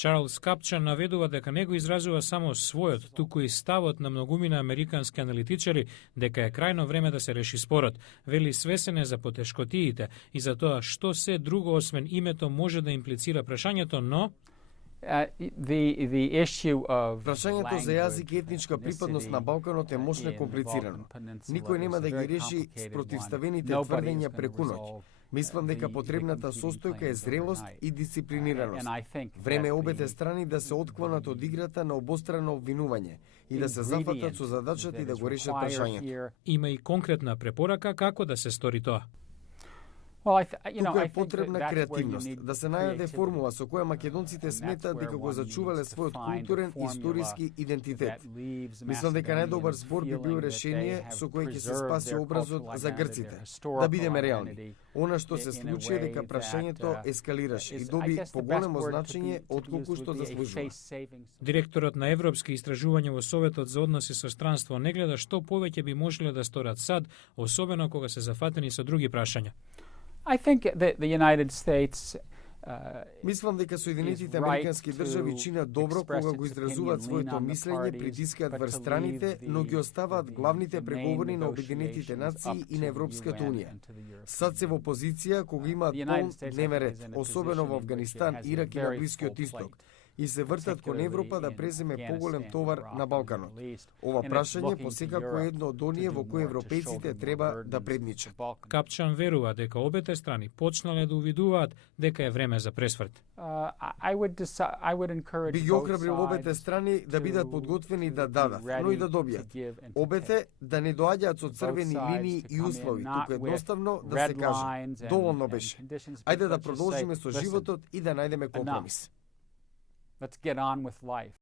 Чарлс Капчан наведува дека не го изразува само својот, туку и ставот на многумина американски аналитичари дека е крајно време да се реши спорот. Вели свесен е за потешкотиите и за тоа што се друго освен името може да имплицира прашањето, но прашањето за јазик и етничка припадност на Балканот е мощно комплицирано. Никој нема да ги реши спротивставените тврдења преку ноќ. Мислам дека потребната состојка е зрелост и дисциплинираност. Време е обете страни да се отклонат од играта на обострано обвинување и да се зафатат со задачата и да го решат прашањето. Има и конкретна препорака како да се стори тоа. Туку е потребна креативност, да се најде формула со која македонците сметаат дека го зачувале својот културен и историски идентитет. Мислам дека најдобар збор би бил решение со кое ќе се спаси образот за грците. Да бидеме реални. Она што се случи е дека прашањето ескалираше и доби поголемо значење отколку што заслужува. Директорот на Европски истражувања во Советот за односи со странство не гледа што повеќе би можеле да сторат сад, особено кога се зафатени со други прашања. I think that the United States Мислам дека Соединетите Американски држави чинат добро кога го изразуваат своето мислење, притискаат врз страните, но ги оставаат главните преговори на Обединетите нации и на Европската унија. Сад се во позиција кога имаат полн дневен ред, особено во Авганистан, Ирак и на Блискиот Исток, и се вртат кон Европа да преземе поголем товар на Балканот. Ова прашање посекако е едно од оние во кои европејците треба да предничат. Капчан верува дека обете страни почнале да увидуваат дека е време за пресврт. Би ги охрабрил обете страни да бидат подготвени да дадат, но и да добијат. Обете да не доаѓаат со црвени линии и услови, туку едноставно да се каже: доволно беше. Ајде да продолжиме со животот и да најдеме компромис. Let's get on with life.